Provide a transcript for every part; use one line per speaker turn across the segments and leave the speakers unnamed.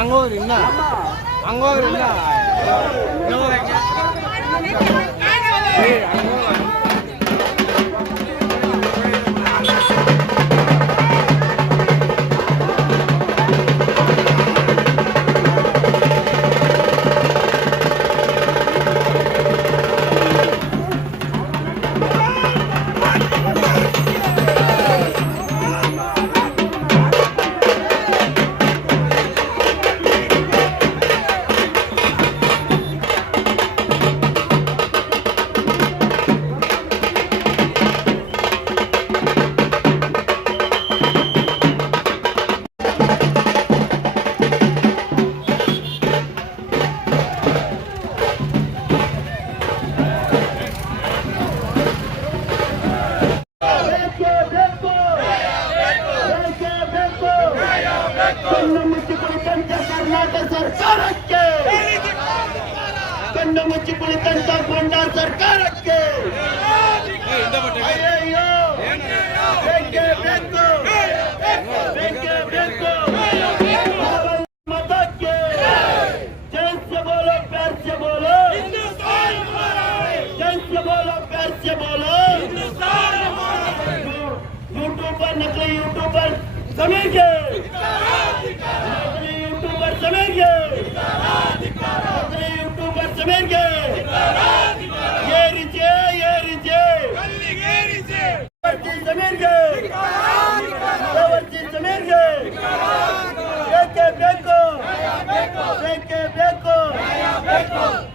Angkor என்ன Angkor என்ன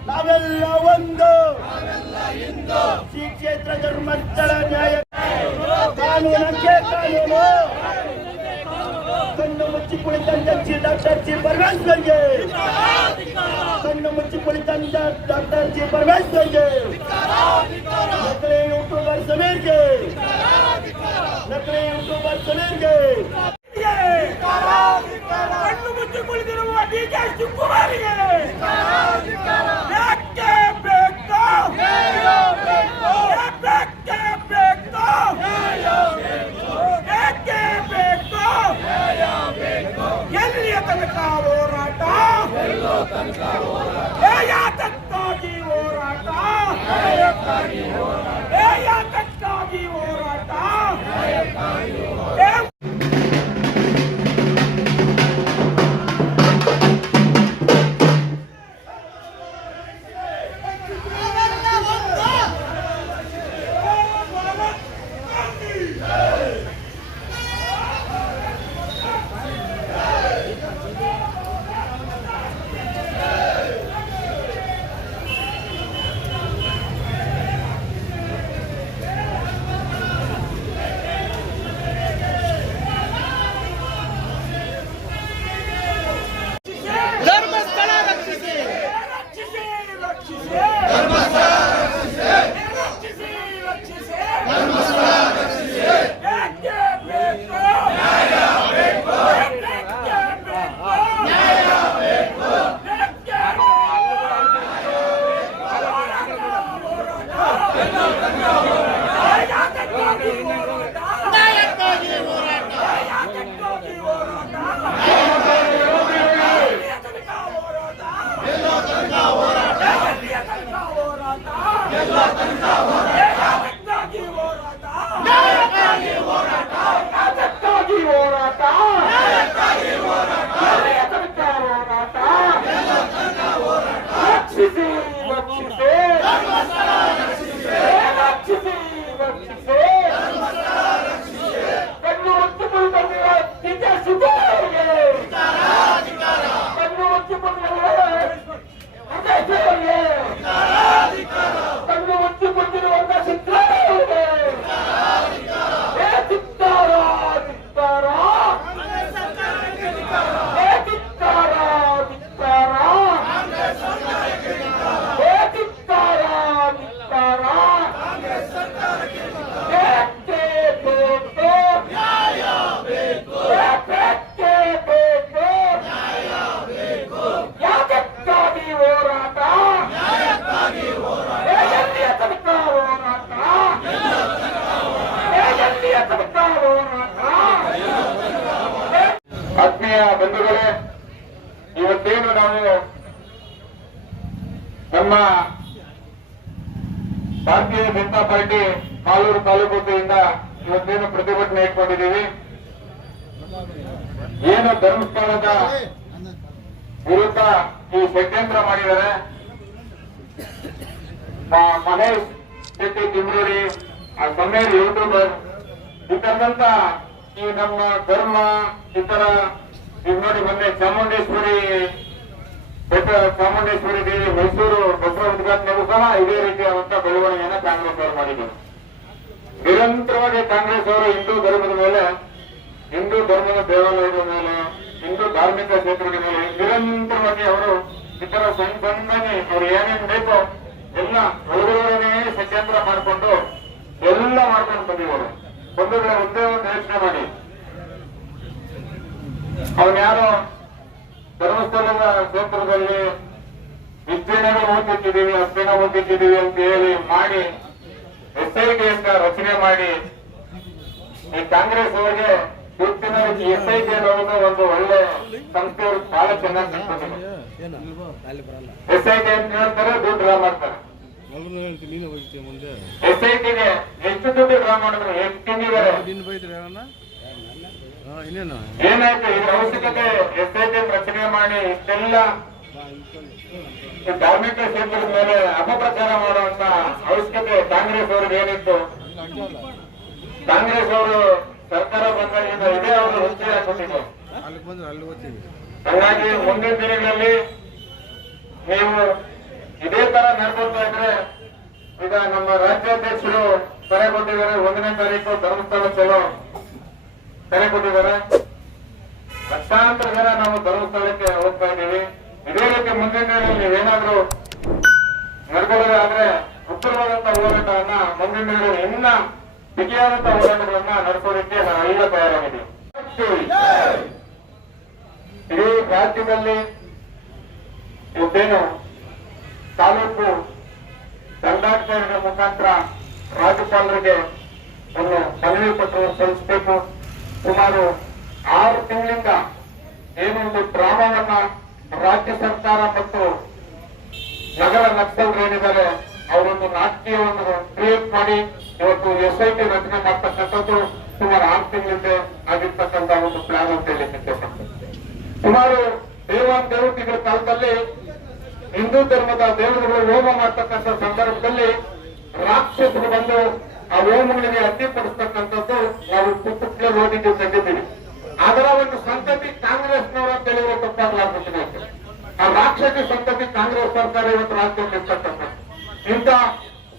ನಾವೆಲ್ಲ ಒಂದು ಶ್ರೀ ಕ್ಷೇತ್ರ ಧರ್ಮಸ್ಥಳ ನ್ಯಾಯ ಕಾನೂನಕ್ಕೆ ಕಾನೂನು ಕಣ್ಣು ಮುಚ್ಚಿ ಕುಳಿತಂದ ಡಾಕ್ಟರ್ ಜಿ ಪರಮೇಶ್ವರ್ಗೆ ಕಣ್ಣು ಮುಚ್ಚಿ ಕುಳಿತಂದ ಡಾಕ್ಟರ್ ಜಿ ಪರಮೇಶ್ವರ್ಗೆ
ಮಕ್ಕಳೇನು समेर गए
नकली यूट्यूबर समेर समेट गए vizinho, uma party Malur taluk ವತಿಯಿಂದ ಇವತ್ತೇನು ಪ್ರತಿಭಟನೆ ಇಟ್ಕೊಂಡಿದ್ದೀವಿ. ಏನು ಧರ್ಮಸ್ಥಳದ ವಿರುದ್ಧ ಈ ಷಡ್ಯಂತ್ರ ಮಾಡಿದ್ದಾರೆ. ಮಹೇಶ್ ಶೆಟ್ಟಿ ತಿಮ್ರೂರಿ ಸಮೀರ್ ಯೂಟ್ಯೂಬರ್ ಇತರದಂತ ಈ ನಮ್ಮ ಧರ್ಮ, ಇತರ ಈಗ ನೋಡಿ ಮೊನ್ನೆ ಚಾಮುಂಡೇಶ್ವರಿ ಚಾಮುಂಡೇಶ್ವರಿ ದೇವಿ ಮೈಸೂರು ದಸರಾ ಉದ್ಘಾಟನೆಗೂ ಇದೇ ರೀತಿಯಾದಂತಹ ಬೆಳವಣಿಗೆಯನ್ನ ಕಾಂಗ್ರೆಸ್ ಅವರು ಮಾಡಿದರು. ನಿರಂತರವಾಗಿ ಕಾಂಗ್ರೆಸ್ ಅವರು ಹಿಂದೂ ಧರ್ಮದ ಮೇಲೆ, ಹಿಂದೂ ಧರ್ಮದ ದೇವಾಲಯದ ಮೇಲೆ, ಹಿಂದೂ ಧಾರ್ಮಿಕ ಕ್ಷೇತ್ರಗಳ ಮೇಲೆ ನಿರಂತರವಾಗಿ ಅವರು ಇತರ ಸಣ್ಣ ಸಣ್ಣಗೆ ಅವ್ರು ಏನೇನ್ ಬೇಕೋ ಎಲ್ಲ ಒಳಗೊಳಗನೆ ಷಡ್ಯಂತ್ರ ಮಾಡಿಕೊಂಡು ಎಲ್ಲ ಮಾಡ್ಕೊಂಡು ಬಂದಿದ್ದಾರೆ. ಒಂದು ಕಡೆ ಒಂದು ಯೋಚನೆ ಮಾಡಿ. ಅವನ್ ಯಾರೋ ಧರ್ಮಸ್ಥಳದ ಕ್ಷೇತ್ರದಲ್ಲಿ ವಿಸ್ತೀರ್ಣ ಓದಿಟ್ಟಿದ್ದೀವಿ ಅಷ್ಟೇನ ಓದಿಟ್ಟಿದ್ದೀವಿ ಅಂತ ಹೇಳಿ ಮಾಡಿ ಎಸ್ ಐ ಟಿ ಅಂತ ರಚನೆ ಮಾಡಿ ಈ ಕಾಂಗ್ರೆಸ್ ಅವರಿಗೆ ಇವತ್ತಿನ ಎಸ್ ಐ ಟಿ ಅನ್ನೋದು ಒಂದು ಒಳ್ಳೆ ಸಂಸ್ಥೆ ಬಹಳ ಚೆನ್ನಾಗಿ ಎಸ್ ಐ ಟಿ ಅಂತ ಹೇಳ್ತಾರೆ ದುಡ್ಡು ಡ್ರಾ ಮಾಡ್ತಾರೆ ಎಸ್ ಐ ಟಿಗೆ ಎಷ್ಟು ದುಡ್ಡು ಡ್ರಾ ಮಾಡಿದ್ರು ಎಷ್ಟು ತಿಂದಿದ್ದಾರೆ
ನಿನ್ನ ಬೈದ್ರೆ ಅವನ್ನ ಹಾಂ ಇನ್ನೇನು
ಏನಾಯ್ತು? ಇದ್ರ ಅವಶ್ಯಕತೆ ಎಸ್ ರಚನೆ ಮಾಡಿ ಇಷ್ಟೆಲ್ಲ ಈ ಧಾರ್ಮಿಕ ಕ್ಷೇತ್ರದ ಮೇಲೆ ಅಪಪ್ರಚಾರ ಮಾಡುವಂತ ಅವಶ್ಯಕತೆ ಕಾಂಗ್ರೆಸ್ ಅವ್ರಿಗೆ ಏನಿತ್ತು? ಕಾಂಗ್ರೆಸ್ ಅವರು ಸರ್ಕಾರ ಬಂದಾಗಿಂದ ಇದೇ ಅವರು ಹುಚ್ಚೆ ಹಾಕೊಂಡಿದ್ದು ಹಾಗಾಗಿ ಮುಂದಿನ ದಿನಗಳಲ್ಲಿ ನೀವು ಇದೇ ತರ ನಡ್ಕೊಳ್ತಾ ಇದ್ರೆ ಈಗ ನಮ್ಮ ರಾಜ್ಯಾಧ್ಯಕ್ಷರು ಕರೆ ಕೊಟ್ಟಿದ್ದಾರೆ, ಒಂದನೇ ತಾರೀಕು ಧರ್ಮಸ್ಥಳ ಚಲೋ. ಕರೆ ಕೊಟ್ಟಿದ್ದಾರೆ. ಲಕ್ಷಾಂತರ ಜನ ನಾವು ಧರ್ಮಸ್ಥಳಕ್ಕೆ ಹೋಗ್ತಾ ಇದ್ದೀವಿ. ಇದೇ ರೀತಿ ಮುಂದಿನ ನೀವೇನಾದ್ರೂ ನಡ್ಕೊಳ್ಳೋದಾದ್ರೆ ಉತ್ತರವಾದಂತಹ ಹೋರಾಟವನ್ನ ಮುಂದಿನ ಇನ್ನ ಬಿಗಿಯಾದಂತಹ ಹೋರಾಟಗಳನ್ನ ನಡ್ಕೊಳ್ಳಿಕ್ಕೆ ನಾವೆಲ್ಲ ತಯಾರಾಗಿದ್ದೀವಿ ಇಡೀ ರಾಜ್ಯದಲ್ಲಿ ಇವತ್ತೇನು ತಾಲೂಕು ದಂಡಾಧಿಕಾರಿಗಳ ಮುಖಾಂತರ ರಾಜ್ಯಪಾಲರಿಗೆ ಒಂದು ಮನವಿ ಪತ್ರವನ್ನು ಸಲ್ಲಿಸಬೇಕು. ಸುಮಾರು ಆರು ತಿಂಗಳಿಂದ ಏನೊಂದು ಡ್ರಾಮಾವನ್ನ ರಾಜ್ಯ ಸರ್ಕಾರ ಮತ್ತು ನಗರ ನಕ್ಸಲ್ ಏನಿದ್ದಾರೆ, ಅವರೊಂದು ನಾಟಕೀಯವನ್ನು ಕ್ರಿಯೇಟ್ ಮಾಡಿ ಇವತ್ತು ಎಸ್ ಐ ಟಿ ರಚನೆ ಮಾಡ್ತಕ್ಕಂಥದ್ದು ಸುಮಾರು ಆರು ತಿಂಗಳಿಂದ ಆಗಿರ್ತಕ್ಕಂಥ ಒಂದು ಪ್ಲಾನ್ ಅಂತ ಹೇಳಿ ಸುಮಾರು ದೇವಾನ್ ದೇವತೆಗಳ ಕಾಲದಲ್ಲಿ ಹಿಂದೂ ಧರ್ಮದ ದೇವರುಗಳು ಹೋಮ ಮಾಡ್ತಕ್ಕಂಥ ಸಂದರ್ಭದಲ್ಲಿ ರಾಕ್ಷಸರು ಬಂದು ಆ ಹೋಮಗಳಿಗೆ ಅಡ್ಡಿಪಡಿಸ್ತಕ್ಕಂಥದ್ದು ನಾವು ಪುಸ್ತಕದಲ್ಲಿ ನೋಡಿದ್ದೀವಿ ಕಂಡಿದ್ದೀವಿ. ಅದರ ಒಂದು ಸಂತತಿ ಕಾಂಗ್ರೆಸ್ನವರ ಹೇಳಿದ್ರೆ ಆಗ್ತದೆ ಆ ರಾಕ್ಷಸಿ ಸಂತತಿ ಕಾಂಗ್ರೆಸ್ ಸರ್ಕಾರ ಇವತ್ತು ರಾಜ್ಯದಲ್ಲಿ ಇರ್ತಕ್ಕಂಥ. ಇಂಥ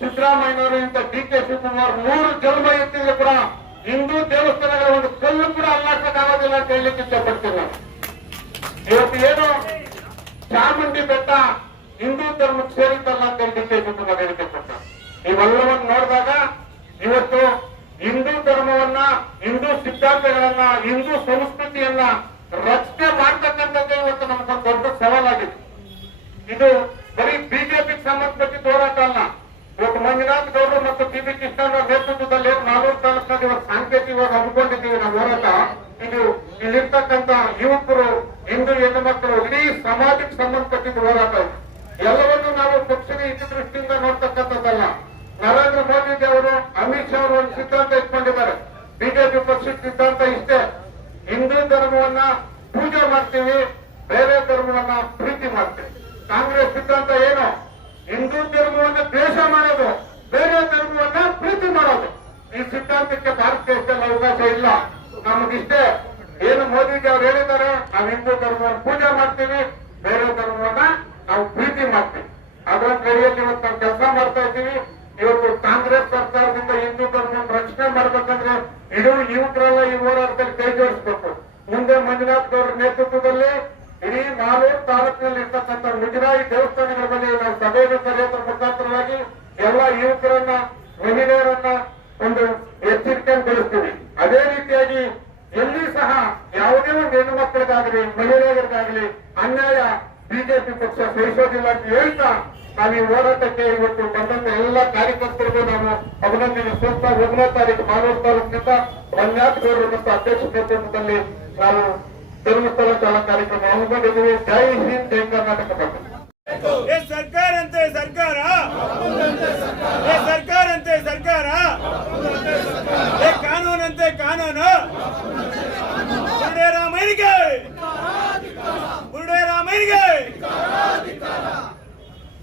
ಸಿದ್ದರಾಮಯ್ಯನವರು, ಇಂಥ ಡಿ ಕೆ ಶಿವಕುಮಾರ್ ಮೂರು ಜನ್ಮ ಎತ್ತಿದ್ರು ಕೂಡ ಹಿಂದೂ ದೇವಸ್ಥಾನಗಳ ಒಂದು ಕಲ್ಲು ಕೂಡ ಅಲ್ಲಾಟಕ್ಕಾಗೋದಿಲ್ಲ ಅಂತ ಹೇಳಲಿಕ್ಕೆ ಇಷ್ಟಪಡ್ತೀನಿ ನಾನು. ಇವತ್ತು ಏನು ಚಾಮುಂಡಿ ಬೆಟ್ಟ ಹಿಂದೂ ಧರ್ಮಕ್ಕೆ ಸೇರಿದ್ದಲ್ಲ ಅಂತ ಹೇಳಿ ಡಿ ಕೆ ಶಿವಕುಮಾರ್ ಹೇಳಿಕೆ ಕೊಟ್ಟ. ಇವೆಲ್ಲವನ್ನು ನೋಡಿದಾಗ ಇವತ್ತು ಹಿಂದೂ ಧರ್ಮವನ್ನ, ಹಿಂದೂ ಸಿದ್ಧಾಂತಗಳನ್ನ, ಹಿಂದೂ ಸಂಸ್ಕೃತಿಯನ್ನ ರಕ್ಷಣೆ ಮಾಡ್ತಕ್ಕಂಥದ್ದು ಇವತ್ತು ನಮ್ಗೆ ದೊಡ್ಡ ಸವಾಲಾಗಿದೆ. ಇದು ಬರೀ ಬಿಜೆಪಿಗೆ ಸಂಬಂಧಪಟ್ಟಿದ್ದ ಹೋರಾಟ ಅಲ್ಲ. ಇವತ್ತು ಮಂಜುನಾಥ್ ಗೌಡರು ಮತ್ತು ಟಿ ಬಿ ಕೃಷ್ಣನ ನೇತೃತ್ವದಲ್ಲಿ ನಾಲ್ವರು ತಾಲೂಕಿನಲ್ಲಿ ಇವತ್ತು ಸಾಂಕೇತಿಕವಾಗಿ ಹಮ್ಮಿಕೊಂಡಿದ್ದೀವಿ ನಾವು ಹೋರಾಟ. ಇದು ಇಲ್ಲಿರ್ತಕ್ಕಂಥ ಯುವಕರು, ಹಿಂದೂ ಹೆಣ್ಣು ಮಕ್ಕಳು ಇಡೀ ಸಮಾಜಕ್ಕೆ ಸಂಬಂಧಪಟ್ಟಿದ್ದ ಹೋರಾಟ ಇದು. ಎಲ್ಲವನ್ನೂ ನಾವು ಪಕ್ಷದ ಹಿತದೃಷ್ಟಿಯಿಂದ ನೋಡ್ತಕ್ಕಂಥದ್ದಲ್ಲ. ನರೇಂದ್ರ ಮೋದಿ ಅವರು ಅಮಿತ್ ಶಾ ಅವರು ಒಂದು ಸಿದ್ಧಾಂತ ಇಟ್ಕೊಂಡಿದ್ದಾರೆ. ಬಿಜೆಪಿ ಪಕ್ಷದ ಸಿದ್ಧಾಂತ ಇಷ್ಟೇ. ಹಿಂದೂ ಧರ್ಮವನ್ನ ಪೂಜೆ ಮಾಡ್ತೀವಿ, ಬೇರೆ ಧರ್ಮವನ್ನ ಪ್ರೀತಿ ಮಾಡ್ತೀವಿ. ಕಾಂಗ್ರೆಸ್ ಸಿದ್ಧಾಂತ ಏನು? ಹಿಂದೂ ಧರ್ಮವನ್ನ ದ್ವೇಷ ಮಾಡೋದು, ಬೇರೆ ಧರ್ಮವನ್ನ ಪ್ರೀತಿ ಮಾಡೋದು. ಈ ಸಿದ್ಧಾಂತಕ್ಕೆ ಭಾರತ ದೇಶದಲ್ಲಿ ಅವಕಾಶ ಇಲ್ಲ. ನಮಗಿಷ್ಟೇ. ಏನು ಮೋದಿಜಿ ಅವ್ರು ಹೇಳಿದ್ದಾರೆ? ನಾವು ಹಿಂದೂ ಧರ್ಮವನ್ನು ಪೂಜೆ ಮಾಡ್ತೀವಿ, ಬೇರೆ ಧರ್ಮವನ್ನ ನಾವು ಪ್ರೀತಿ ಮಾಡ್ತೀವಿ. ಅದರ ಕಡೆಯಲ್ಲಿ ಇವತ್ತು ನಾವು ಕೆಲಸ ಮಾಡ್ತಾ ಇದ್ದೀವಿ. ಇವತ್ತು ಕಾಂಗ್ರೆಸ್ ಸರ್ಕಾರದಿಂದ ಹಿಂದೂ ಧರ್ಮವನ್ನು ರಕ್ಷಣೆ ಮಾಡ್ಬೇಕಂದ್ರೆ ಇಡೀ ಯುವಕರೆಲ್ಲ ಈ ಹೋರಾಟದಲ್ಲಿ ಕೈ ಜೋಡಿಸಬೇಕು. ಮುಂದೆ ಮಂಜುನಾಥ್ ಅವರ ನೇತೃತ್ವದಲ್ಲಿ ಇಡೀ ನಾಲ್ಕು ತಾಲೂಕಿನಲ್ಲಿ ಇರ್ತಕ್ಕಂಥ ಮುಜರಾಯಿ ದೇವಸ್ಥಾನಗಳ ಬಗ್ಗೆ ನಾವು ಸಭೆಯನ್ನು ಕರೆಯೋದ್ರ ಮುಖಾಂತರವಾಗಿ ಎಲ್ಲ ಯುವಕರನ್ನ, ಮಹಿಳೆಯರನ್ನ ಒಂದು ಎಚ್ಚರಿಕೆಯನ್ನು ಬೆಳೆಸ್ತೀವಿ ಅದೇ ರೀತಿಯಾಗಿ ಎಲ್ಲಿ ಸಹ ಯಾವುದೇ ಒಂದು ಹೆಣ್ಣು ಮಕ್ಕಳಿಗಾಗಲಿ, ಮಹಿಳೆಯರಿಗಾಗಲಿ ಅನ್ಯಾಯ ಬಿಜೆಪಿ ಪಕ್ಷ ಸಹಿಸೋದಿಲ್ಲ ಅಂತ ಹೇಳ್ತಾ ನಾವು ಈ ಹೋರಾಟಕ್ಕೆ ಇವತ್ತು ಬಂದಂತ ಎಲ್ಲ ಕಾರ್ಯಕರ್ತರಿಗೂ ನಾವು ಅಭಿನಂದನೆ ಸೂಕ್ತ ಒಂದನೇ ತಾರೀಕು ಮಾನವ ತಾಲೂಕಿನಿಂದ ಮಂಜಾತ್ ಗೌಡರು ಮತ್ತು ಅಧ್ಯಕ್ಷ ನೇತೃತ್ವದಲ್ಲಿ ನಾವು ಧರ್ಮಸ್ಥಳ ಚಾಲ ಕಾರ್ಯಕ್ರಮ ಹಮ್ಮಿಕೊಂಡಿದ್ದೀವಿ. ಜೈ ಹಿಂದ್, ಜೈ ಕರ್ನಾಟಕ
ಸರ್ಕಾರ ಅಂತೆ, ಸರ್ಕಾರ! ಸರ್ಕಾರ ಅಂತೆ, ಸರ್ಕಾರ! ಕಾನೂನಂತೆ ಕಾನೂನು ಬುರುಡೆ ರಾಮಯ್ಯನಿಗೆ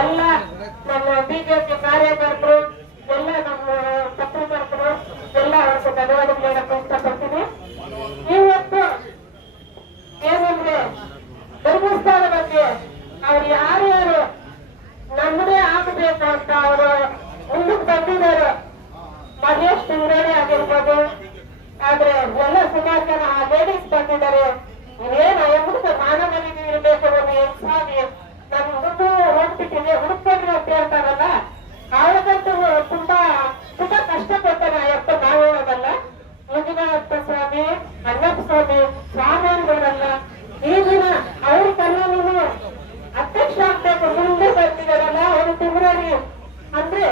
ಎಲ್ಲ ನಮ್ಮ ಬಿಜೆಪಿ ಕಾರ್ಯಕರ್ತರು, ಎಲ್ಲ ನಮ್ಮ ಪತ್ರಕರ್ತರು, ಎಲ್ಲ ಅವರಿಗೆ ಧನ್ಯವಾದ ಮಾಡಕ್ಕೆ ಇಷ್ಟಪಡ್ತೀನಿ ಇವತ್ತು ಏನಂದ್ರೆ ಧರ್ಮಸ್ಥಾನ ಬಗ್ಗೆ ಅವ್ರು ಯಾರ್ಯಾರು ನಮ್ಮದೇ ಆಗಬೇಕು ಅಂತ ಅವರು ಮುಂದಕ್ಕೆ ಬಂದಿದ್ದಾರೆ. ಮಹೇಶ್ ತಿಂಗಳಿ ಆಗಿರ್ಬೋದು, ಆದ್ರೆ ಎಲ್ಲ ಸುಮಾರು ಜನ ಲೇಡೀಸ್ ಬಂದಿದ್ದಾರೆ. ಏನು ಎಂಬುದು ಮಾನವನಿಗೆ ಇರಬೇಕು ಎಕ್ಸಾಮಿ ನಮ್ ಹುಡುಗ ಹೋಗ್ಬಿಟ್ಟಿದೆ ಹುಡುಕೊಂಡ್ರು ಅಂತ ಹೇಳ್ತಾರಲ್ಲ ಅವಳಗಂತೂ ತುಂಬಾ ತುಂಬಾ ಕಷ್ಟಪಡ್ತಾನೆ ಅಯ್ಯಪ್ಪ ನಾವು ಹೇಳೋದಲ್ಲ ಮಂಜುನಾಥ ಸ್ವಾಮಿ ಅಣ್ಣಪ್ಪ ಸ್ವಾಮಿ ಸ್ವಾಮಿಗಳಲ್ಲ ಈ ದಿನ ಅವ್ರ ಕನ್ನೂ ಅಧ್ಯಕ್ಷ ಆಗ್ಬೇಕು ಮುಂದೆ ಬರ್ತಿದಾರಲ್ಲ ಅವರು ತಿಂಗಳಲ್ಲಿ ಅಂದ್ರೆ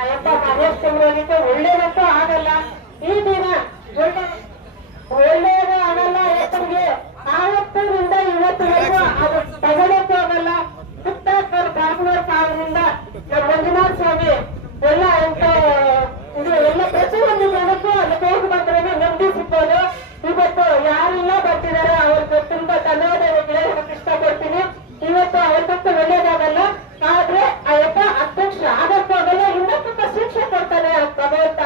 ಅಯ್ಯಪ್ಪ ಮಹೇಶ್ ತಿಂಗಳಿಗೆ ಒಳ್ಳೇದಂತೂ ಆಗಲ್ಲ ಈ ದಿನ ಒಳ್ಳೆ ಒಳ್ಳೆಯದು ಆಗಲ್ಲ ಯಾಕಂದ್ರೆ ಆವತ್ತಿನಿಂದ ಇವತ್ತಿನವರೆಗೂ ಅದು ತಗೊಳಕ್ಕೂ ಆಗಲ್ಲ ಪುತ್ತಾಕರ್ ಕಾಮನೂರ್ ಕಾಲದಿಂದ ನಮ್ಮ ಮಂಜುನಾಥ ಸ್ವಾಮಿ ಎಲ್ಲ ಅಂತ ಇದು ಎಲ್ಲ ಪ್ರತಿಯೊಂದು ಜನಕ್ಕೂ ಅಲ್ಲಿ ಹೋಗಿ ಬಂದ್ರೆ ನೆಮ್ಮದಿ ಸಿಗ್ಬೋದು ಇವತ್ತು ಯಾರೆಲ್ಲ ಬರ್ತಿದಾರೆ ಅವ್ರಿಗೆ ತುಂಬಾ ಧನ್ಯವಾದಗಳು ಹೇಳಕ್ ಇಷ್ಟಪಡ್ತೀನಿ ಇವತ್ತು ಅವ್ರಿಗಂತೂ ಒಳ್ಳೇದಾಗಲ್ಲ ಆದ್ರೆ ಅಯ್ಯಪ್ಪ ಅಧ್ಯಕ್ಷ ಆಗಕ್ಕೂ ಆಗಲ್ಲ ಇನ್ನೊಂದು ಶಿಕ್ಷೆ ಕೊಡ್ತಾನೆ ಆ ಭಗವಂತ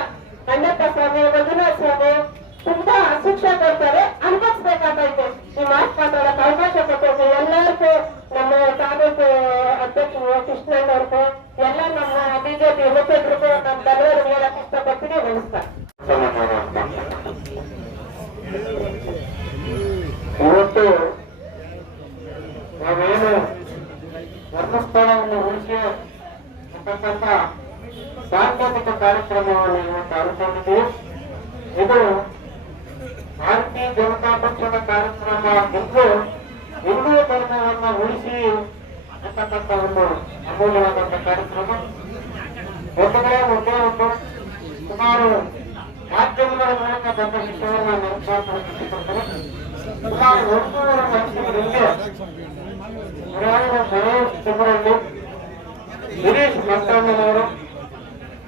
ಅಣ್ಣಪ್ಪ ಸ್ವಾಮಿ ಮಂಜುನಾಥ ಸ್ವಾಮಿ ತುಂಬಾ ಶಿಕ್ಷೆ ಕೊಡ್ತಾರೆ ಅನ್ಭವಿಸ್ಬೇಕಾಗೈತೆ ಈ ಮಾತು ಮಾತಾಡಕ್ ಅವಕಾಶ ಕೊಟ್ಟಿದೆ ಎಲ್ಲರಿಗೂ, ನಮ್ಮ ತಾಲೂಕು ಅಧ್ಯಕ್ಷರು ಕೃಷ್ಣಣ್ಣವ್ರಿಗೂ, ಎಲ್ಲ ನಮ್ಮ ಬಿಜೆಪಿ ಮುಖಂಡರಿಗೂ ನಮ್ಮ ತಲೆಯವರು ಹೇಳಕ್ ಇಷ್ಟಪಡ್ತೀನಿ, ನಮಸ್ಕಾರ.
ಇವತ್ತು ನಾವೇನು ಧರ್ಮಸ್ಥಳವನ್ನು ಉಳಿಸಿ ಅಂತಕ್ಕಂಥ ಸಾಂಸ್ಕೃತಿಕ ಕಾರ್ಯಕ್ರಮವನ್ನು ಇವತ್ತು ಹಮ್ಮಿಕೊಂಡಿದ್ದೀವಿ ಇದು ಭಾರತೀಯ ಜನತಾ ಪಕ್ಷದ ಕಾರ್ಯಕ್ರಮ ಎಂದು ಹಿಂದೂ ಧರ್ಮವನ್ನು ಉಳಿಸಿ ಅಂತಕ್ಕಂಥ ಒಂದು ಅಮೂಲ್ಯವಾದಂಥ ಕಾರ್ಯಕ್ರಮ ಒಂದನೇ ಒಂದೇ ಒಂದು ಸುಮಾರು ಮಾಧ್ಯಮಗಳ ಮೂಲಕ ಬಂದ ವಿಷಯವನ್ನು ನೆನಪಾಕೊಳ್ಳಕ್ಕೆ ಇಷ್ಟಪಡ್ತಾರೆ ಸುಮಾರು ಒಂದೂವರೆ ವರ್ಷಗಳ ಹಿಂದೆ ಗುರುವಾರ ಮಹೇಶ್ ತಿಮ್ಮರಳ್ಳಿ ಗಿರೀಶ್ ಮಂಟಣ್ಣನವರು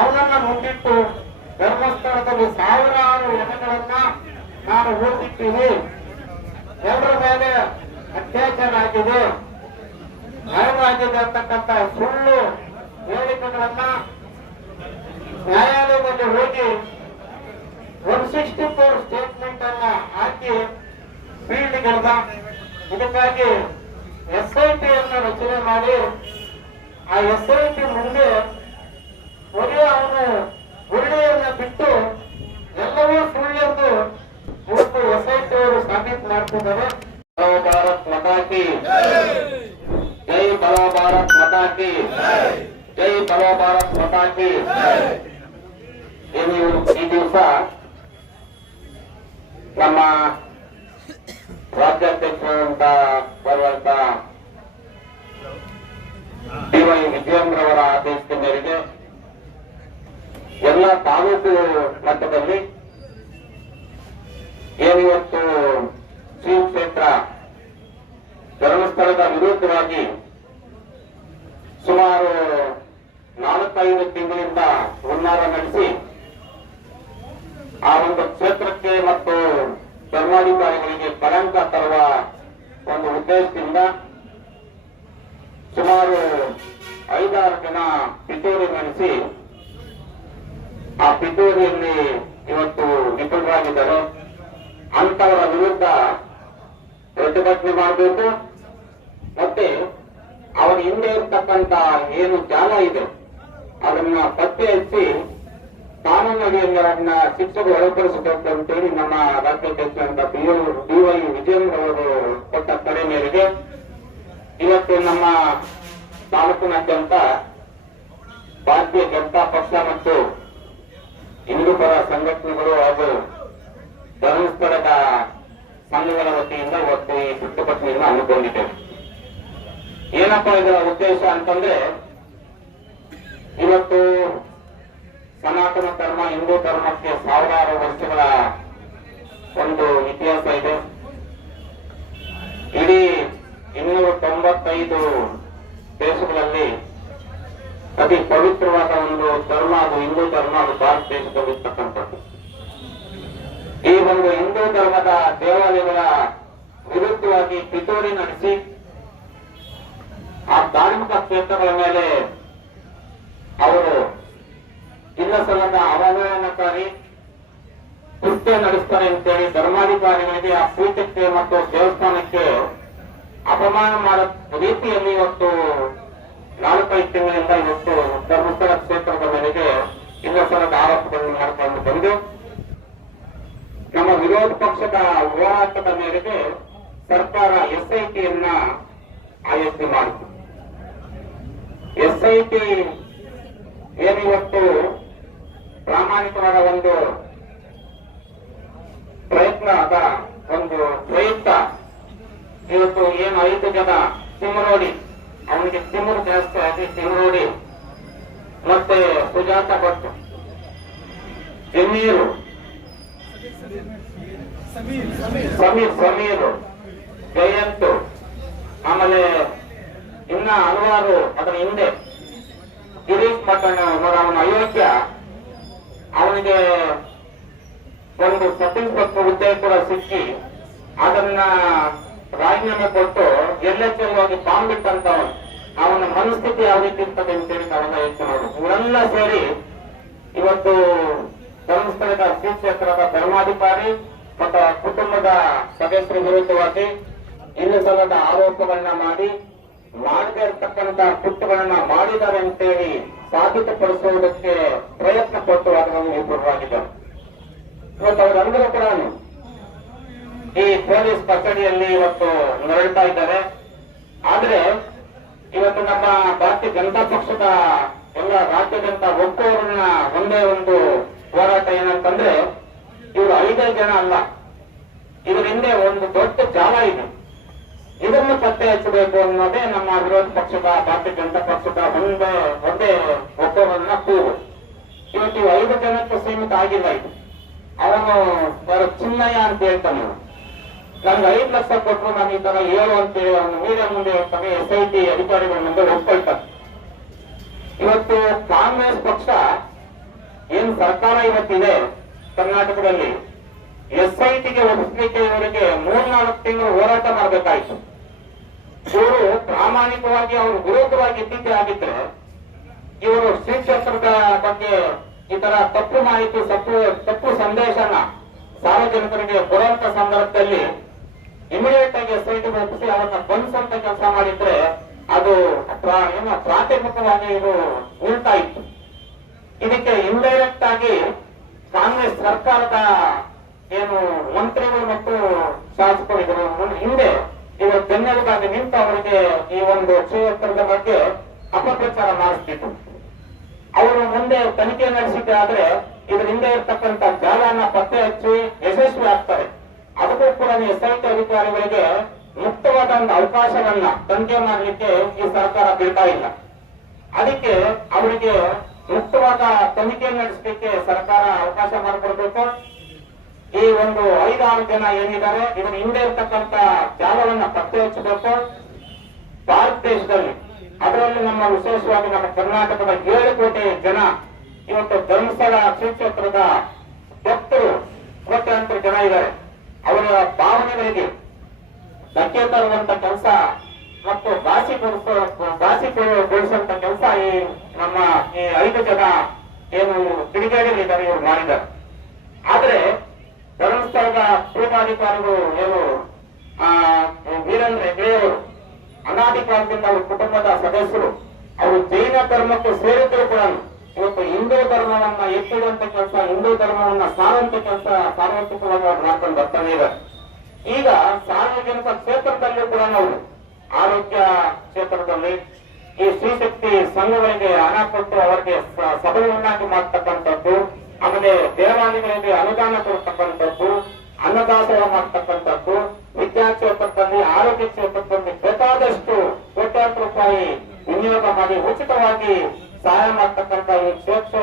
ಅವನನ್ನ ಮುಂದಿಟ್ಟು ಧರ್ಮಸ್ಥಳದಲ್ಲಿ ಸಾವಿರಾರು ಎಣಗಳನ್ನ ನಾನು ಓದಿದ್ದೀನಿ. ಎಲ್ಲರ ಮೇಲೆ ಅತ್ಯಾಚಾರ ಆಗಿದೆ. ಭಯವಾಗಿದೆ ಅಂತಕ್ಕಂತ ಸುಳ್ಳು ಹೇಳಿಕೆಗಳನ್ನ ನ್ಯಾಯಾಲಯದಲ್ಲಿ ಹೋಗಿ ಒನ್ ಸಿಕ್ಸ್ಟಿ ಫೋರ್ ಸ್ಟೇಟ್ಮೆಂಟ್ ಅನ್ನ ಹಾಕಿ ಫೀಲ್ಡ್ ಗೆಲ್ದ ಇದಕ್ಕಾಗಿ ಎಸ್ ಐ ಟಿ ಅನ್ನು ರಚನೆ ಮಾಡಿ ಆ ಎಸ್ ಐ ಟಿ ಮುಂದೆ ಬರೀ ಅವನು ಗುರುಳಿಯನ್ನ ಬಿಟ್ಟು ಎಲ್ಲವೂ ಸುಳ್ಳೆಂದು ಇವತ್ತು ಎಸ್ ಐ ಟಿ ಅವರು ಸಾಬೀತು ಮಾಡ್ತಿದ್ದಾರೆ. ಜೈ ಭಾರತ್ ಮತಾಕಿ ಜೈ ಬಲೋ ಭಾರತ್ ಮತಾಕಿ ಜೈ ಬಲೋ ಭಾರತ್ ಮತಾಕಿ ಈ ಈ ದಿವಸ ನಮ್ಮ ರಾಜ್ಯಾಧ್ಯಕ್ಷರಾದಂತ ಬರುವಂತ ಡಿವೈ ವಿಜಯೇಂದ್ರ ಅವರ ಆದೇಶದ ಮೇರೆಗೆ ಎಲ್ಲ ತಾಲೂಕು ಮಟ್ಟದಲ್ಲಿ ಏನಿವತ್ತು ಶ್ರೀ ಕ್ಷೇತ್ರ ಧರ್ಮಸ್ಥಳದ ವಿರುದ್ಧವಾಗಿ ಸುಮಾರು ನಾಲ್ಕೈದು ತಿಂಗಳಿಂದ ಹುನ್ನಾರ ನಡೆಸಿ ಆ ಒಂದು ಕ್ಷೇತ್ರಕ್ಕೆ ಮತ್ತು ಧರ್ಮಾಧಿಕಾರಿಗಳಿಗೆ ಕಳಂಕ ತರುವ ಒಂದು ಉದ್ದೇಶದಿಂದ ಸುಮಾರು ಐದಾರು ಜನ ಪಿತೂರಿ ನಡೆಸಿ ಆ ಪಿತೂರಿಯಲ್ಲಿ ಇವತ್ತು ವಿಫಲರಾಗಿದ್ದಾರೆ. ಅಂತವರ ವಿರುದ್ಧ ಪ್ರತಿಭಟನೆ ಮಾಡಬೇಕು. ಮತ್ತೆ ಅವರ ಹಿಂದೆ ಇರ್ತಕ್ಕಂತ ಏನು ಜಾಲ ಇದೆ, ಅದನ್ನ ಪತ್ತೆ ಹಚ್ಚಿ ಕಾನೂನು ಅಡಿಯಲ್ಲಿ ಅವರನ್ನ ಒಳಪಡಿಸಬೇಕು ಅಂತೇಳಿ ನಮ್ಮ ರಾಜ್ಯಾಧ್ಯಕ್ಷರಾದ ಬಿ ಡಿವೈ ವಿಜೇಂದ್ರ ಅವರು ಕೊಟ್ಟ ಕರೆ ಮೇರೆಗೆ ಇವತ್ತು ನಮ್ಮ ತಾಲೂಕಿನಾದ್ಯಂತ ಭಾರತೀಯ ಜನತಾ ಪಕ್ಷ ಮತ್ತು ಹಿಂದೂ ಪರ ಸಂಘಟನೆಗಳು ಹಾಗೂ ಧರ್ಮಸ್ಥಳದ ಸಂಘಗಳ ವತಿಯಿಂದ ಇವತ್ತು ಈ ಪ್ರತಿಭಟನೆಯನ್ನು ಹಮ್ಮಿಕೊಂಡಿದ್ದೇವೆ. ಏನಪ್ಪಾ ಇದರ ಉದ್ದೇಶ ಅಂತಂದ್ರೆ, ಇವತ್ತು ಸನಾತನ ಧರ್ಮ, ಹಿಂದೂ ಧರ್ಮಕ್ಕೆ ಸಾವಿರಾರು ವರ್ಷಗಳ ಒಂದು ಇತಿಹಾಸ ಇದೆ. ಇಡೀ ಇನ್ನೂರ ತೊಂಬತ್ತೈದು ದೇಶಗಳಲ್ಲಿ ಅತಿ ಪವಿತ್ರವಾದ ಒಂದು ಧರ್ಮ, ಅದು ಹಿಂದೂ ಧರ್ಮ, ಅದು ಭಾರತ ದೇಶದಲ್ಲಿರ್ತಕ್ಕಂಥದ್ದು. ಈ ಒಂದು ಹಿಂದೂ ಧರ್ಮದ ದೇವಾಲಯಗಳ ವಿರುದ್ಧವಾಗಿ ಪಿತೂರಿ ನಡೆಸಿ, ಆ ಧಾರ್ಮಿಕ ಕ್ಷೇತ್ರಗಳ ಮೇಲೆ ಅವರು ಇಲ್ಲ ಸಲ್ಲದ ಅವಮಾನಕಾರಿ ಕೃತ್ಯ ನಡೆಸ್ತಾರೆ ಅಂತೇಳಿ ಧರ್ಮಾಧಿಕಾರಿಗಳಿಗೆ ಆ ಪೀಠಕ್ಕೆ ಮತ್ತು ದೇವಸ್ಥಾನಕ್ಕೆ ಅಪಮಾನ ಮಾಡುವ ರೀತಿಯಲ್ಲಿ ಇವತ್ತು ನಾಲ್ಕೈದು ತಿಂಗಳಿಂದ ಇವತ್ತು ಧರ್ಮಸ್ಥಳ ಕ್ಷೇತ್ರದ ಮೇಲೆಗೆ ಸಲ್ಲದ ಆರೋಪಗಳನ್ನು ಮಾಡಿಕೊಂಡು ಬಂದು, ನಮ್ಮ ವಿರೋಧ ಪಕ್ಷದ ಹೋರಾಟದ ಮೇರೆಗೆ ಸರ್ಕಾರ ಎಸ್ಐಟಿಯನ್ನ ಆಯೋಜನೆ ಮಾಡಿತು ಎಸ್ಐಟಿ ಏನಿವತ್ತು ಪ್ರಾಮಾಣಿಕವಾದ ಒಂದು ಪ್ರಯತ್ನ ಆದ ಒಂದು ಪ್ರಯುಕ್ತ. ಇವತ್ತು ಏನು ಐದು ಜನ ತಿಮರೋಡಿ ಅವನಿಗೆ ತಿಮರು ಜಾಸ್ತಿ ಆಗಿ ತಿಮರೋಡಿ ಮತ್ತೆ ಸುಜಾತ ಭಟ್, ಜಮೀರು, ಸಮೀರ್ ಸಮೀರ್, ಜಯಂತ್, ಆಮೇಲೆ ಇನ್ನ ಹಲವಾರು ಅದರ ಹಿಂದೆ ಗಿರೀಶ್ ನೋಡ ಅವನ ಅಯೋಗ್ಯ ಅವನಿಗೆ ಒಂದು ಸಬ್ ಹುದ್ದೆ ಕೂಡ ಸಿಕ್ಕಿ ಅದನ್ನ ರಾಜೀನಾಮೆ ಕೊಟ್ಟು ಎಲ್ಲೆಚ್ಚರವಾಗಿ ಬಾಂಬ್ ಅವನ ಮನಸ್ಥಿತಿ ಯಾವ ರೀತಿ ಇರ್ತದೆ ಅಂತೇಳಿ ನಾವೆಲ್ಲ ಯೋಚನೆ ಇವರೆಲ್ಲ ಸೇರಿ ಇವತ್ತು ಧರ್ಮಸ್ಥಳದ ಶ್ರೀ ಕ್ಷೇತ್ರದ ಧರ್ಮಾಧಿಕಾರಿ ಮತ್ತು ಕುಟುಂಬದ ಸದಸ್ಯರ ವಿರುದ್ಧವಾಗಿ ಇನ್ನು ಸಲದ ಆರೋಪಗಳನ್ನ ಮಾಡಿ, ಮಾಡದೇ ಇರತಕ್ಕಂತ ಕುಟ್ಟುಗಳನ್ನ ಮಾಡಿದ್ದಾರೆ ಅಂತೇಳಿ ಸಾಬೀತುಪಡಿಸುವುದಕ್ಕೆ ಪ್ರಯತ್ನ ಪಟ್ಟು ಅದರಲ್ಲಿ ವಿಫಲವಾಗಿದ್ದಾರೆ ಇವತ್ತು ಅವರೆಲ್ಲರೂ ಕೂಡ ಈ ಪೊಲೀಸ್ ಕಸ್ಟಡಿಯಲ್ಲಿ ಇವತ್ತು ನರಳ್ತಾ ಇದ್ದಾರೆ. ಆದ್ರೆ ಇವತ್ತು ನಮ್ಮ ಭಾರತೀಯ ಜನತಾ ಪಕ್ಷದ ಎಲ್ಲ ರಾಜ್ಯಾದ್ಯಂತ ಒಕ್ಕೂರನ್ನ ಒಂದೇ ಒಂದು ಹೋರಾಟ ಏನಂತಂದ್ರೆ ಇವರು ಐದೇ ಜನ ಅಲ್ಲ. ಇದರ ಹಿಂದೆ ಒಂದು ದೊಡ್ಡ ಜಾಲ ಇದೆ. ಇದನ್ನು ಪತ್ತೆ ಹಚ್ಚಬೇಕು ಅನ್ನೋದೇ ನಮ್ಮ ವಿರೋಧ ಪಕ್ಷದ, ಭಾರತೀಯ ಜನತಾ ಪಕ್ಷದ ಒಂದೇ ಒಂದೇ ಒಕ್ಕೂರನ್ನ ಕೂಗು. ಇವತ್ತು ಇವು ಐದು ಜನಕ್ಕೆ ಸೀಮಿತ ಆಗಿಲ್ಲ ಇದು. ಅವನು ಚಿನ್ನಯ್ಯ ಅಂತ ಹೇಳ್ತಾನೆ ನನ್ಗೆ ಐದು ಲಕ್ಷ ಕೊಟ್ಟರು ನಾನು ಈ ತರ ಏಳು ಅಂತೇಳಿ ಅವನು ಮೀಡಿಯಾ ಮುಂದೆ ಹೋಗ್ತಾನೆ ಎಸ್ ಐ ಟಿ ಅಧಿಕಾರಿಗಳ ಮುಂದೆ ಒಪ್ಕೊಳ್ತಾನೆ. ಇವತ್ತು ಕಾಂಗ್ರೆಸ್ ಪಕ್ಷ ಏನ್ ಸರ್ಕಾರ ಇವತ್ತಿದೆ ಕರ್ನಾಟಕದಲ್ಲಿ, ಎಸ್ ಐ ಟಿಗೆ ಒಪ್ಪಿಸಲಿಕ್ಕೆ ಇವರಿಗೆ ಮೂರ್ನಾಲ್ಕು ತಿಂಗಳು ಹೋರಾಟ ಮಾಡಬೇಕಾಯ್ತು. ಇವರು ಪ್ರಾಮಾಣಿಕವಾಗಿ ಅವರು ವಿರೋಧವಾಗಿ ಇದ್ದಿದ್ದೆ ಆಗಿದ್ರೆ, ಇವರು ಶ್ರೀ ಕ್ಷೇತ್ರದ ಬಗ್ಗೆ ಈ ತರ ತಪ್ಪು ಮಾಹಿತಿ, ತಪ್ಪು ತಪ್ಪು ಸಂದೇಶನ ಸಾರ್ವಜನಿಕರಿಗೆ ಕೊಡುವಂತ ಸಂದರ್ಭದಲ್ಲಿ ಇಮಿಡಿಯೇಟ್ ಆಗಿ ಎಸ್ ಐ ಟಿ ಒಪ್ಪಿಸಿ, ಅವರನ್ನ ಬಂಧಿಸುವಂತ ಕೆಲಸ ಮಾಡಿದ್ರೆ ಅದು ಏನು ಪ್ರಾಥಮಿಕವಾಗಿ ಇದು ನಿಲ್ತಾ ಇತ್ತು. ಇದಕ್ಕೆ ಇಂಡೈರೆಕ್ಟ್ ಆಗಿ ಕಾಂಗ್ರೆಸ್ ಸರ್ಕಾರದ ಏನು ಮಂತ್ರಿಗಳು ಮತ್ತು ಶಾಸಕರು ಇದರ. ಹಿಂದೆ ಇವರು ಬೆನ್ನೆಲುಬಾಗಿ ನಿಂತು ಅವರಿಗೆ ಈ ಒಂದು ಕ್ಷೇತ್ರದ ಬಗ್ಗೆ ಅಪಪ್ರಚಾರ ಮಾಡಿಸ್ತಿತ್ತು ಅವರು ಮುಂದೆ ತನಿಖೆ ನಡೆಸಿದ್ದೆ ಆದ್ರೆ ಇದ್ರ ಹಿಂದೆ ಇರ್ತಕ್ಕಂಥ ಜಾಲನ ಪತ್ತೆ ಹಚ್ಚಿ ಅದಕ್ಕೂ ಎಸ್ಐಟಿ ಅಧಿಕಾರಿಗಳಿಗೆ ಮುಕ್ತವಾದ ಒಂದು ಅವಕಾಶವನ್ನ ತನಿಖೆ ಮಾಡಲಿಕ್ಕೆ ಈ ಸರ್ಕಾರ ಬಿಡ್ತಾ ಇಲ್ಲ. ಅದಕ್ಕೆ ಅವರಿಗೆ ಮುಕ್ತವಾದ ತನಿಖೆ ನಡೆಸಲಿಕ್ಕೆ ಸರ್ಕಾರ ಅವಕಾಶ ಮಾಡಿಕೊಡ್ಬೇಕು. ಈ ಒಂದು ಐದಾರು ಜನ ಏನಿದ್ದಾರೆ, ಇದರ ಹಿಂದೆ ಇರತಕ್ಕಂತ ಜಾಲವನ್ನ ಪತ್ತೆ ಹಚ್ಚಬೇಕು ಭಾರತ ದೇಶದಲ್ಲಿ, ಅದರಲ್ಲಿ ನಮ್ಮ ವಿಶೇಷವಾಗಿ ನಮ್ಮ ಕರ್ನಾಟಕದ ಏಳು ಕೋಟಿ ಜನ, ಇವತ್ತು ಧರ್ಮಸ್ಥಳ ಶ್ರೀ ಕ್ಷೇತ್ರದ ಭಕ್ತರು, ಕೋಟ್ಯಾಂತರ ಜನ ಇದ್ದಾರೆ. ಅವರ ಭಾವನೆಗಳಿಗೆ ಧಕ್ಕೆ ತರುವಂತ ಕೆಲಸ ಮತ್ತು ಭಾಷೆ ಭಾಷೆ ಗೊಳಿಸುವಂತ ಕೆಲಸ ಈ ನಮ್ಮ ಈ ಐದು ಜನ ಏನು ಕಿಡಿಗೇಡಿಗಳಿದ್ದಾರೆ ಇವರು ಮಾಡಿದ್ದಾರೆ. ಆದ್ರೆ ಧರ್ಮಸ್ಥಳದ ಪೂರ್ವಾಧಿಕಾರಿಗಳು ಏನು, ಆ, ವೀರೇಂದ್ರ ಹೆಗ್ಡೆಯವರು ಅನಾಧಿಕಾರದಿಂದ ಅವ್ರ ಕುಟುಂಬದ ಸದಸ್ಯರು, ಅವರು ಜೈನ ಧರ್ಮಕ್ಕೆ ಸೇರಿದ್ರು ಕೂಡ ಇವತ್ತು ಹಿಂದೂ ಧರ್ಮವನ್ನ ಎತ್ತಿಡುವಂತ ಕೆಲಸ, ಹಿಂದೂ ಧರ್ಮವನ್ನ ಸಾರುವಂತ ಕೆಲಸ ಸಾರ್ವತ್ರಿಕವಾಗಿ ಅವ್ರು ಮಾಡ್ಕೊಂಡು ಬರ್ತಾನೆ ಇದ್ದಾರೆ. ಈಗ ಸಾರ್ವಜನಿಕ ಕ್ಷೇತ್ರದಲ್ಲೂ ಕೂಡ ನಾವು ಆರೋಗ್ಯ ಕ್ಷೇತ್ರದಲ್ಲಿ ಈ ಸ್ತ್ರೀಶಕ್ತಿ ಸಂಘಗಳಿಗೆ ಹಣ ಕೊಟ್ಟು ಅವರಿಗೆ ಸಬಲವನ್ನಾಗಿ ಮಾಡ್ತಕ್ಕಂಥದ್ದು, ಆಮೇಲೆ ದೇವಾಲಯಗಳಿಗೆ ಅನುದಾನ ಕೊಡ್ತಕ್ಕಂಥದ್ದು, ಅನ್ನದಾಸೋಹ ಮಾಡ್ತಕ್ಕಂಥದ್ದು, ವಿದ್ಯಾ ಕ್ಷೇತ್ರದಲ್ಲಿ, ಆರೋಗ್ಯ ಕ್ಷೇತ್ರದಲ್ಲಿ ಬೇಕಾದಷ್ಟು ಕೋಟ್ಯಾಂತರ ರೂಪಾಯಿ ವಿನಿಯೋಗ ಮಾಡಿ, ಉಚಿತವಾಗಿ ಸಹಾಯ ಮಾಡ್ತಕ್ಕಂಥ ಈ ಕ್ಷೇತ್ರ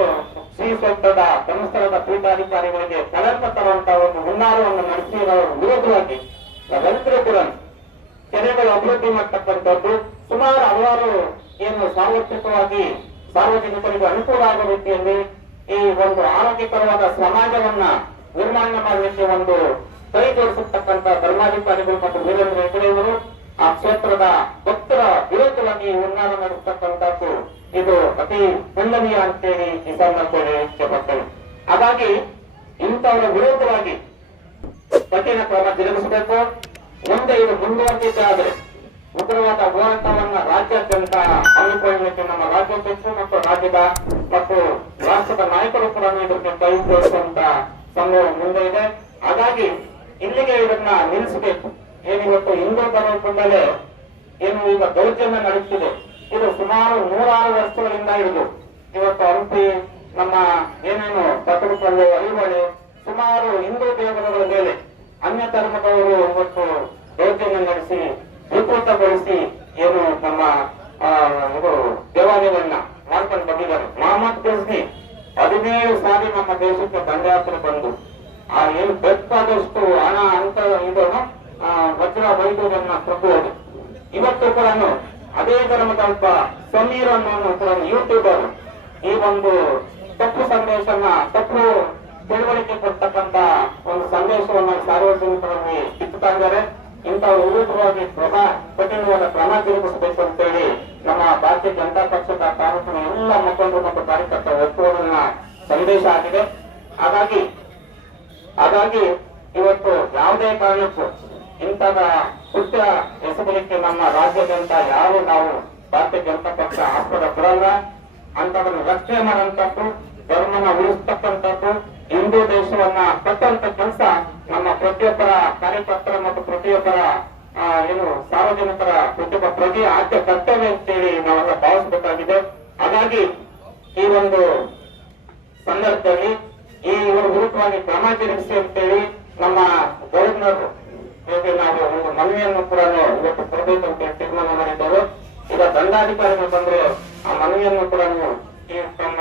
ಶ್ರೀ ಕ್ಷೇತ್ರದ ಧರ್ಮಸ್ಥಳದ ಪೀಠಾಧಿಕಾರಿಗಳಿಗೆ ಕಳಂಕ ತರುವಂತಹ ಒಂದು ಹುನ್ನಾರವನ್ನು ನಡೆಸಿರೋ ವಿರೋಧವಾಗಿ ನಾವೆಲ್ಲರೂ ಕೂಡ ಕೆರೆಗಳು ಅಭಿವೃದ್ಧಿ ಮಾಡ್ತಕ್ಕಂಥದ್ದು ಸುಮಾರು ಹಲವಾರು ಏನು ಸಾರ್ವತ್ರಿಕವಾಗಿ ಸಾರ್ವಜನಿಕರಿಗೆ ಅನುಕೂಲ ಆಗುವ ರೀತಿಯಲ್ಲಿ ಈ ಒಂದು ಆರೋಗ್ಯಕರವಾದ ಸಮಾಜವನ್ನ ನಿರ್ಮಾಣ ಮಾಡಲಿಕ್ಕೆ ಒಂದು ಕೈ ಜೋಡಿಸತಕ್ಕಂತ ಧರ್ಮಾಧಿಕಾರಿಗಳು ಮತ್ತು ವೀರೇಂದ್ರ ಹೆಗಡೆಯವರು ಆ ಕ್ಷೇತ್ರದ ಭಕ್ತರ ವಿರುದ್ಧವಾಗಿ ಉನ್ನಾರ ಇದು ಅತಿ ಖಂಡನೀಯ ಅಂತೇಳಿ ಈ ಸಂದರ್ಭದಲ್ಲಿ ಇಚ್ಛೆಪಡ್ತೇನೆ ಹಾಗಾಗಿ ಇಂಥವರ ವಿರುದ್ಧವಾಗಿ ಕಠಿಣ ಕ್ರಮ ಜರುಗಿಸಬೇಕು. ಮುಂದೆ ಇದು ಮುಂದುವರೆದಿದ್ದಾದರೆ ಉಗ್ರವಾದ ಹೋರಾಟವನ್ನ ರಾಜ್ಯಾದ್ಯಂತ ಹಮ್ಮಿಕೊಳ್ಳಲಿಕ್ಕೆ ನಮ್ಮ ರಾಜ್ಯಾಧ್ಯಕ್ಷರು ಮತ್ತು ರಾಜ್ಯದ ಮತ್ತು ರಾಷ್ಟ್ರದ ನಾಯಕರು ಕೂಡ ಇದಕ್ಕೆ ಕೈ ಜೋಡಿಸುವಂತ ಸಂಭವ ಮುಂದೆ ಇದೆ. ಹಾಗಾಗಿ ಇಲ್ಲಿಗೆ ಇದನ್ನ ನಿಲ್ಲಿಸಬೇಕು. ಏನಿವತ್ತು ಹಿಂದೂ ಧರ್ಮದ ಮೇಲೆ ಏನು ಈಗ ದೌರ್ಜನ್ಯ ನಡೆಯುತ್ತಿದೆ ಇದು ಸುಮಾರು ನೂರಾರು ವರ್ಷಗಳಿಂದ ಹಿಡಿದು ಇವತ್ತು ಹಂಪಿ, ನಮ್ಮ ಏನೇನು ಪತ್ರಕಲ್ಲು ಐಹೊಳೆ ಸುಮಾರು ಹಿಂದೂ ದೇವರುಗಳ ಮೇಲೆ ಅನ್ಯ ಧರ್ಮದವರು ಇವತ್ತು ದೌರ್ಜನ್ಯ ನಡೆಸಿ ವಿಕೃತಗೊಳಿಸಿ ಏನು ನಮ್ಮ ಇದು ದೇವಾಲಯವನ್ನ ಮಾಡ್ಕೊಂಡು ಬಂದಿದ್ದಾರೆ. ಮೊಹಮ್ಮದ್ ಗಜ್ನಿ ಹದಿನೇಳು ಸಾರಿ ನಮ್ಮ ದೇಶಕ್ಕೆ ದಂಡಯಾತ್ರೆ ಬಂದು, ಆ ಏನು ಬೇಕಾದಷ್ಟು ಹಣ ಅಂತ ಇದನ್ನು ವಜ್ರ ವೈಭವನ್ನ ಕೊಡುವುದು ಇವತ್ತು ಅದೇ ಧರ್ಮದ ಒಬ್ಬ ಸಮೀರ್ ಅನ್ನೋ ಕೂಡ ಯೂಟ್ಯೂಬರ್ ಈ ಒಂದು ತಪ್ಪು ಸಂದೇಶನ, ತಪ್ಪು ತಿಳುವಳಿಕೆ ಕೊಡ್ತಕ್ಕಂತ ಒಂದು ಸಂದೇಶವನ್ನ ಸಾರ್ವಜನಿಕರಲ್ಲಿ ಬಿತ್ತುತ್ತಾ ಇದ್ದಾರೆ. ಇಂತಹ ವಿರುದ್ಧವಾಗಿ ಕ್ರಮ, ಕಠಿಣವಾದ ಕ್ರಮ ಜರುಗಿಸಬೇಕು ಅಂತೇಳಿ ನಮ್ಮ ಭಾರತೀಯ ಜನತಾ ಪಕ್ಷದ ತಾಲೂಕಿನ ಎಲ್ಲ ಮುಖಂಡರು ಮತ್ತು ಕಾರ್ಯಕರ್ತ ಒತ್ತುವರಿನ ಸಂದೇಶ ಆಗಿದೆ. ಹಾಗಾಗಿ ಹಾಗಾಗಿ ಇವತ್ತು ಯಾವುದೇ ಕಾರಣಕ್ಕೂ ಇಂಥದ ಪುಟ್ಟ ಎಸಗಲಿಕ್ಕೆ ನಮ್ಮ ರಾಜ್ಯದಂತ ಯಾರು ನಾವು? ಭಾರತೀಯ ಜನತಾ ಪಕ್ಷ ಆಸ್ಪದ ಬರಲ್ಲ ಅಂತದನ್ನು ರಕ್ಷಣೆ ಮಾಡುವಂತದ್ದು ಧರ್ಮನ ಉಳಿಸ್ತಕ್ಕಂಥದ್ದು, ಹಿಂದೂ ದೇಶವನ್ನ ಕಟ್ಟುವಂತ ಕೆಲಸ ನಮ್ಮ ಪ್ರತಿಯೊಬ್ಬರ ಕಾರ್ಯಕರ್ತರ ಮತ್ತು ಪ್ರತಿಯೊಬ್ಬರ ಏನು ಸಾರ್ವಜನಿಕರ ಪ್ರತಿಯೊಬ್ಬ ಪ್ರತಿ ಆದ್ಯ ಕರ್ತವ್ಯ ಅಂತ ಅಂತೇಳಿ ನಾವೆಲ್ಲ ಭಾವಿಸಬೇಕಾಗಿದೆ. ಹಾಗಾಗಿ ಈ ಒಂದು ಸಂದರ್ಭದಲ್ಲಿ ಈ ಇವರು ವಿರುದ್ಧವಾಗಿ ಕ್ರಮ ಜರುಗಿಸಿ ಅಂತೇಳಿ ನಮ್ಮ ಗವರ್ನರ್ ಹೇಗೆ ನಾವು ಒಂದು ಮನವಿಯನ್ನು ಕೂಡ ಇವತ್ತು ಕೊಡಬೇಕು ಅಂತ ತೀರ್ಮಾನ ಮಾಡಿದ್ದೇವೆ. ಈಗ ದಂಡಾಧಿಕಾರಿಗಳು ಬಂದ್ರೆ ಆ ಮನವಿಯನ್ನು ಕೂಡ ಈ ತಮ್ಮ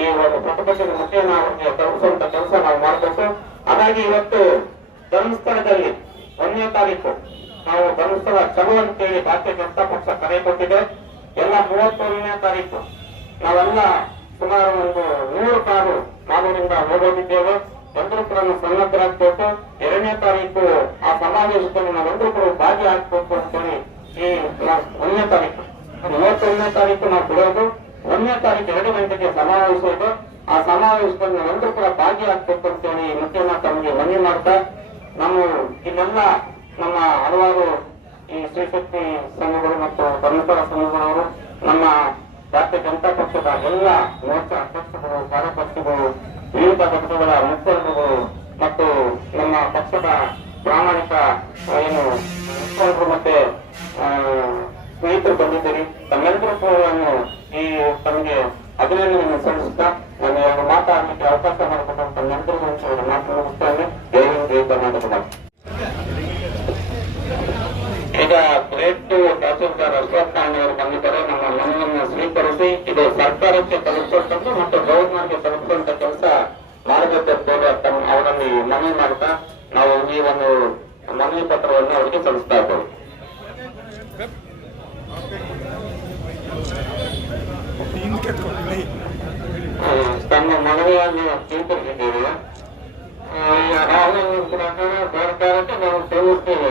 ಈ ಒಂದು ಪ್ರತಿಪಕ್ಷದ ಮುಖೇನ ಅವರಿಗೆ ತಲುಪಿಸುವಂತ ಕೆಲಸ ನಾವು ಮಾಡಬೇಕು. ಹಾಗಾಗಿ ಇವತ್ತು ಧರ್ಮಸ್ಥಳದಲ್ಲಿ ಒಂದನೇ ತಾರೀಕು ನಾವು ಧರ್ಮಸ್ಥಳ ಚಲೋ ಅಂತೇಳಿ ಭಾರತೀಯ ಜನತಾ ಪಕ್ಷ ಕರೆ ಕೊಟ್ಟಿದೆ. ಎಲ್ಲ ಮೂವತ್ತೊಂದನೇ ತಾರೀಕು ನಾವೆಲ್ಲ ಸುಮಾರು ಒಂದು ನೂರು ಕಾರು ನಾನೂರಿಂದ ಓಡೋಗಿದ್ದೇವೆ. ಎಲ್ಲರೂ ಕೂಡ ಸನ್ನದ್ಧರಾಗಬೇಕು. ಎರಡನೇ ತಾರೀಕು ಆ ಸಮಾವೇಶದಲ್ಲಿ ನಾವೆಲ್ಲರೂ ಕೂಡ ಭಾಗಿಯಾಗಬೇಕು ಅಂತೇಳಿ ಈ ಒಂದನೇ ತಾರೀಕು. ಮೂವತ್ತೊಂದನೇ ತಾರೀಕು ನಾವು ಬಿಡೋದು ಒಂದನೇ ತಾರೀಕು ಎರಡು ಗಂಟೆಗೆ ಸಮಾವೇಶ ಇದೆ ಆ ಸಮಾವೇಶದಲ್ಲಿ ನಾವೆಲ್ಲರೂ ಕೂಡ ಭಾಗಿಯಾಗಬೇಕು ಅಂತೇಳಿ ಮುಖ್ಯನ ತಮಗೆ ಮನವಿ ಮಾಡ್ತಾ ನಾವು ಇಲ್ಲೆಲ್ಲ ನಮ್ಮ ಹಲವಾರು ಈ ಶ್ರೀಶಕ್ತಿ ಸಂಘಗಳು ಮತ್ತು ಧರ್ಮಸ್ಥಳ ಸಂಘಗಳವರು ನಮ್ಮ ಭಾರತೀಯ ಜನತಾ ಪಕ್ಷದ ಎಲ್ಲ ಮೋರ್ಚಾ ಅಧ್ಯಕ್ಷಗಳು ಕಾರ್ಯಕರ್ತರು ವಿವಿಧ ಪಕ್ಷಗಳ ಮುಖಂಡರುಗಳು ಮತ್ತು ನಮ್ಮ ಪಕ್ಷದ ಪ್ರಾಮಾಣಿಕ ಏನು ಮುಖಂಡರು ಮತ್ತೆ ಸ್ನೇಹಿತರು ಬಂದಿದ್ದೀರಿ. ತಮ್ಮೆಲ್ಲರೂ ಈ ತಮಗೆ ಅಭಿನಂದನೆಯನ್ನು ಸಲ್ಲಿಸುತ್ತಾ, ನಾನು ಎರಡು ಮಾತಾಡಲಿಕ್ಕೆ ಅವಕಾಶ ಮಾಡಿಕೊಟ್ಟಂತ ತಮ್ಮೆಲ್ಲರಿಗೂ ಮಾತು ಮುಗಿಸ್ತೇನೆ ಜೈ ಕರ್ನಾಟಕ. ಈಗ ಗ್ರೇಟ್ ತಹಸೀಲ್ದಾರ್ ನಾರಾಯಣ ಅವರು ಬಂದಿದ್ದಾರೆ. ನಮ್ಮ ಮನವಿಯನ್ನು ಸ್ವೀಕರಿಸಿ ಇದು ಸರ್ಕಾರಕ್ಕೆ ತಲುಪಿಸುವಂತದ್ದು ಮತ್ತು ಗವರ್ನರ್ಗೆ ತಲುಪಿಸುವಂತ ಕೆಲಸ ಮಾಡಬೇಕು ಅಂತ ಅವರಲ್ಲಿ ಮನವಿ ಮಾಡ್ತಾ ನಾವು ಈ ಒಂದು ಮನವಿ ಪತ್ರವನ್ನು ಅವರಿಗೆ ಸಲ್ಲಿಸ್ತಾ ಇದ್ದೇವೆ. ತಮ್ಮ ಮನವಿಯನ್ನು ಸ್ವೀಕರಿಸಿದ್ದೀರಿ ಸರ್ಕಾರಕ್ಕೆ ನಾವು ಸೇವಿಸ್ತೇವೆ